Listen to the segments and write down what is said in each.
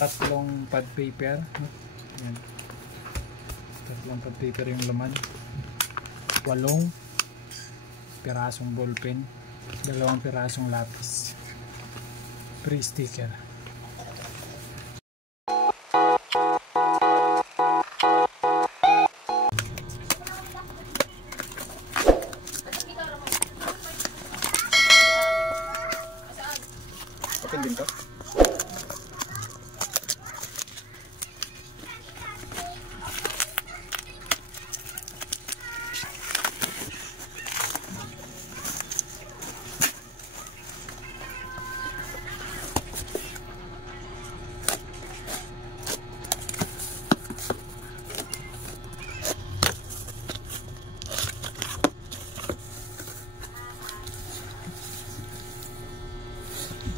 Tatlong pad paper. Yan. Tatlong pad paper yung laman. 8 pirasong ballpen. 2 pirasong lapis. Free sticker. Open din to.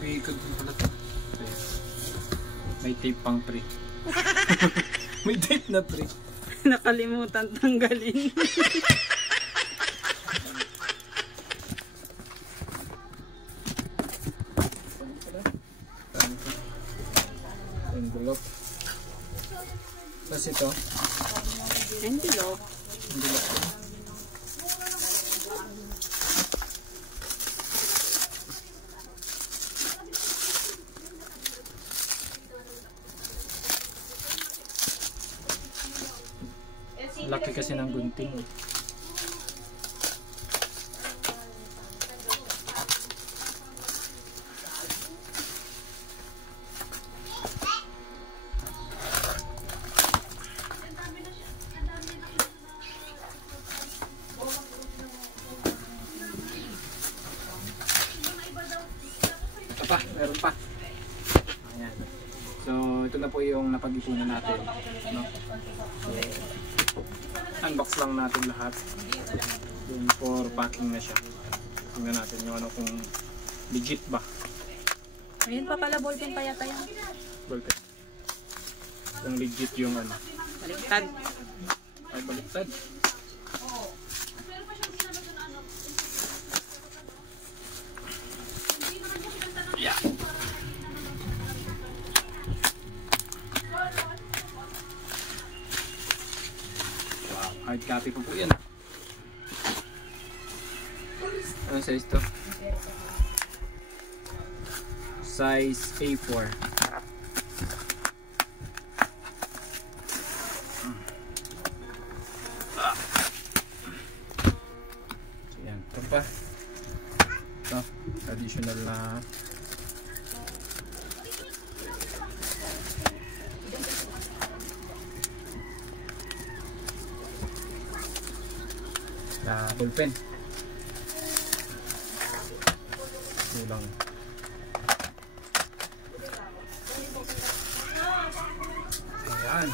Ikot mo pala ito. May tape pang pre. May tape na pre. Nakalimutan tanggalin. Envelope. Tapos ito. Envelope. Envelope. Laki kasi ng gunting. Ito pa, meron pa. Ayan. So, ito na po yung napag-ipunan natin, no? So, unbox lang natin lahat. Yung for packing na siya. Tingnan natin yung ano kung legit ba. Ayun pa pala, ballpen pa yata yan. Ballpen. Kung legit yung ano. Baliktad. Ay, baliktad. Yeah. Hard copy po po yan. Ano size to? Size A4. Yan. Ito pa. Ito. Additional na ballpen. Ito lang. Ayan.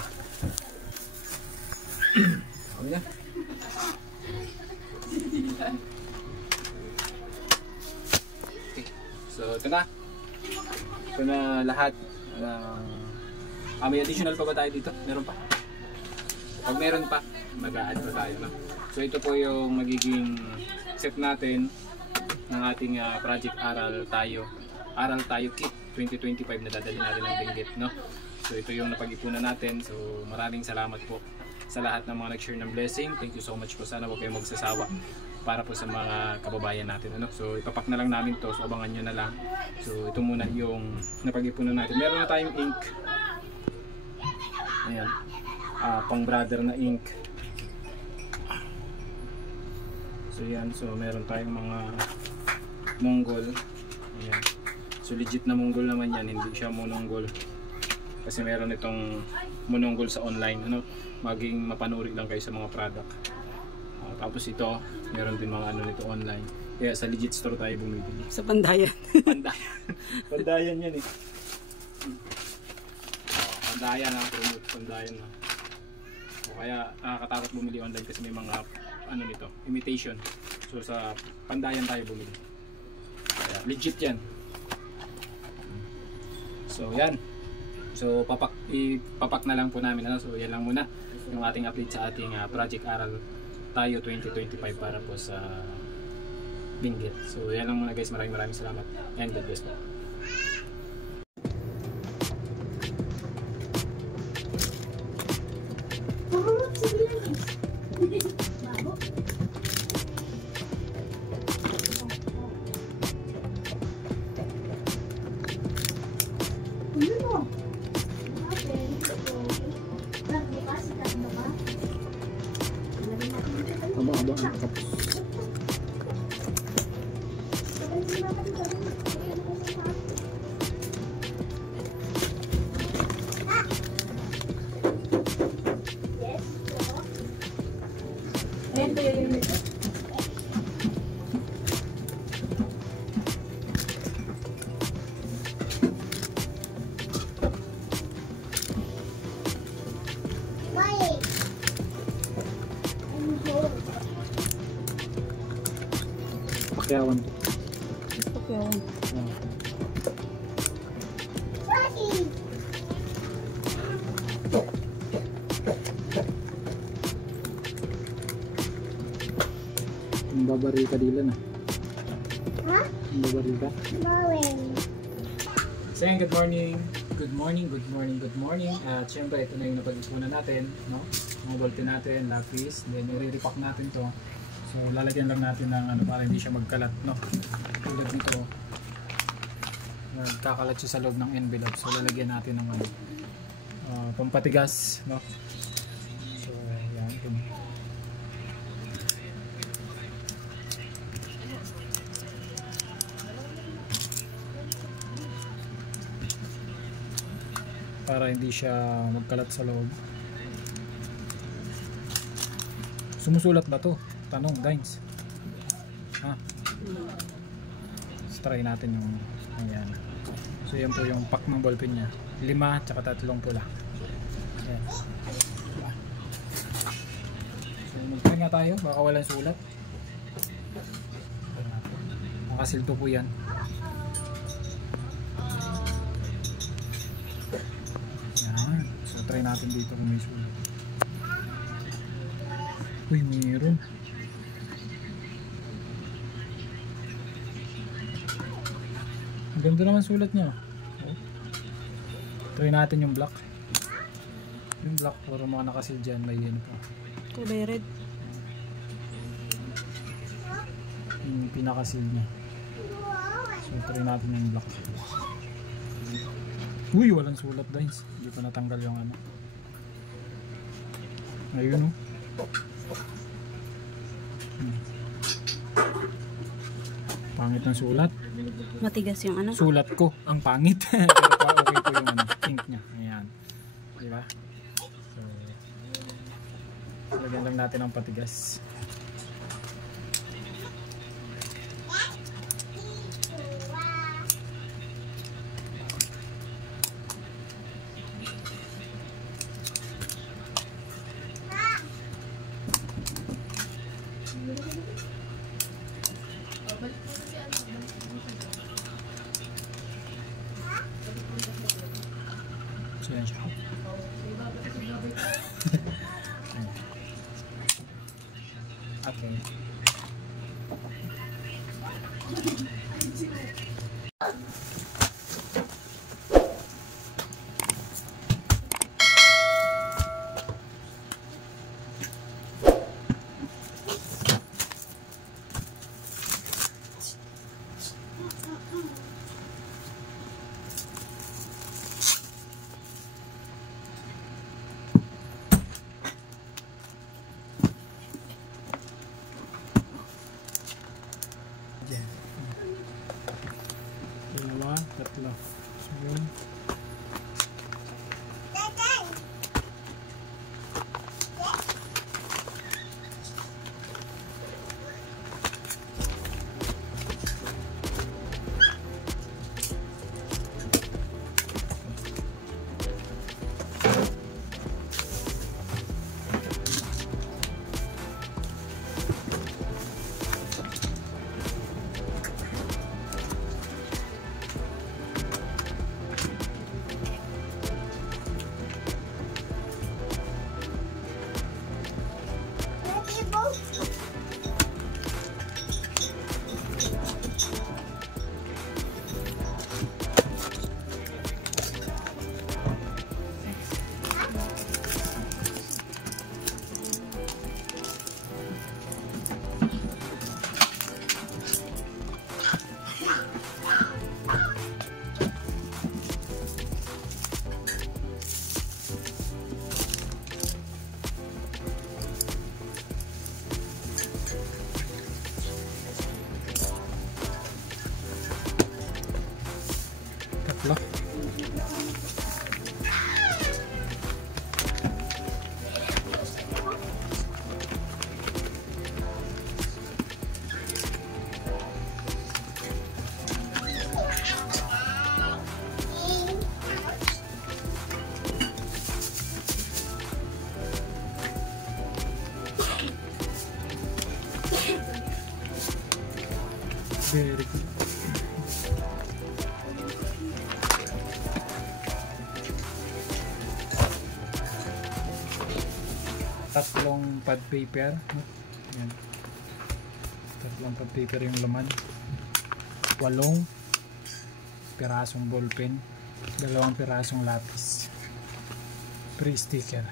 Ano yan? Okay. So ito na. Ito na lahat. May additional pa ba tayo dito? Meron pa? Pag meron pa, mag-a-add pa tayo. No? So ito po yung magiging set natin ng ating project Aral Tayo Kit 2025 na dadalhin natin ng Benguet, no? So ito yung napag-ipunan natin. So maraming salamat po sa lahat ng mga nag-share ng blessing. Thank you so much po. Sana huwag kayong magsasawa para po sa mga kababayan natin, ano? So ipapak na lang namin to, so abangan nyo na lang. So ito muna yung napag-ipunan natin. Meron na tayong ink. Ayan. Pang brother na ink. So yan, so meron tayong mga Mongol. Ayan. So legit na Mongol naman yan, hindi siya mononggol. Kasi meron itong mononggol sa online, ano? Maging mapanuri lang kayo sa mga product. Tapos ito, meron din mga ano nito online. Kaya sa legit store tayo bumibili. Sa Pandayan. Pandayan. Pandayan yan eh. Pandayan ha, promote Pandayan ha. Kaya nakakatakot bumili online kasi may mga ano nito, imitation. So sa Pandayan tayo bumili. Kaya legit yan. So yan. So ipapak na lang po namin, ano? So yan lang muna yung ating update sa ating Project Aral Tayo 2025 para po sa Benguet. So yan lang muna guys, maraming salamat and God bless po. bang ang kapos. Ayan po yung Pakyawan to. pakyawan. Babaril ka dila na. Ha? Babaril ka? Bawin. Sayang good morning. Good morning, good morning, good morning. At syempre ito na yung napag-ipunan natin, no? Mga bolte natin, lapis, then i-repack natin to. So lalagyan lang natin ng ano para hindi siya magkalat, no? Tulad nito. Nagkakalat siya sa loob ng envelope. So lalagyan natin ng ano, pampatigas, no? So yan. Para hindi siya magkalat sa loob. Sumusulat ba to? Tanong, Dines. Ha? Let's try natin yung ayan. So yan po yung pack ng ballpen niya. 5 tsaka 3 pula. Ayan. So mag-try nga tayo. Baka walang sulat. Nakasilto po yan. So try natin dito kung may sulat. Uy, mayroon. Ang ganda naman sulat niya. Oh. Try natin yung black. Yung black, puro mga nakasil dyan. May yan pa. Kulay red. Yung pinakasil niya. So try natin yung black. Uy, walang sulat, guys. Hindi pa natanggal yung ano. Ayun, oh. Pangit ng sulat. Matigas yung ano. Sulat ko ang pangit. Pero okay po yung ano, ink niya. Ayan. Diba? So, lagyan lang natin ang patigas. So, yan siya. Okay. Very good. Tatlong pad paper. Yan. Tatlong pad paper yung laman. 8 pirasong ballpen. 2 pirasong lapis. Free sticker.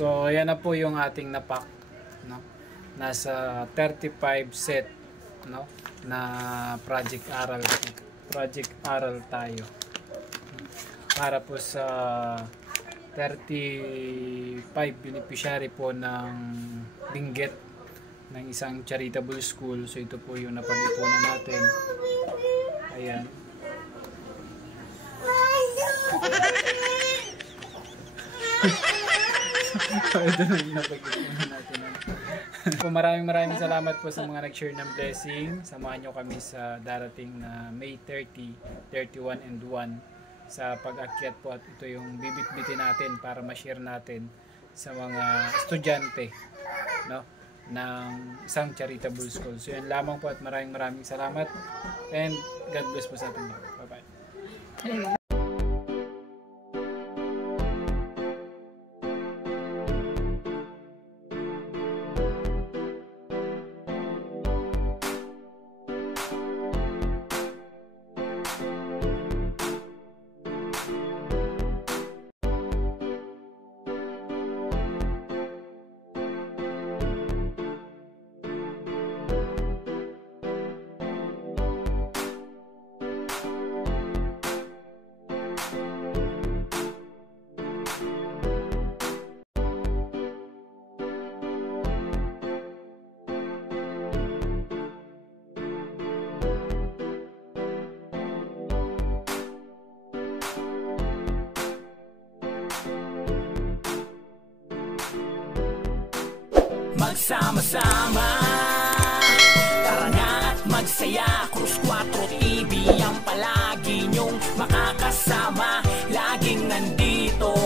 So ayan na po yung ating napak, no? Nasa 35 set, no, na project aral tayo. Para po sa 35 beneficiary po ng Benguet ng isang charitable school. So ito po yung napag-ipunan natin. Ayan. Ito na yung napag-ipunan natin. Maraming salamat po sa mga nag-share ng blessing. Samahan nyo kami sa darating na May 30, 31 and 1 sa pag-akyat po, at ito yung bibit-bitin natin para ma-share natin sa mga estudyante, no, ng isang charitable school. So yan lamang po, at maraming salamat, and God bless po sa atin. Bye-bye. Magsama-sama, tara na at magsaya. Ang palagi nyong makakasama, laging nandito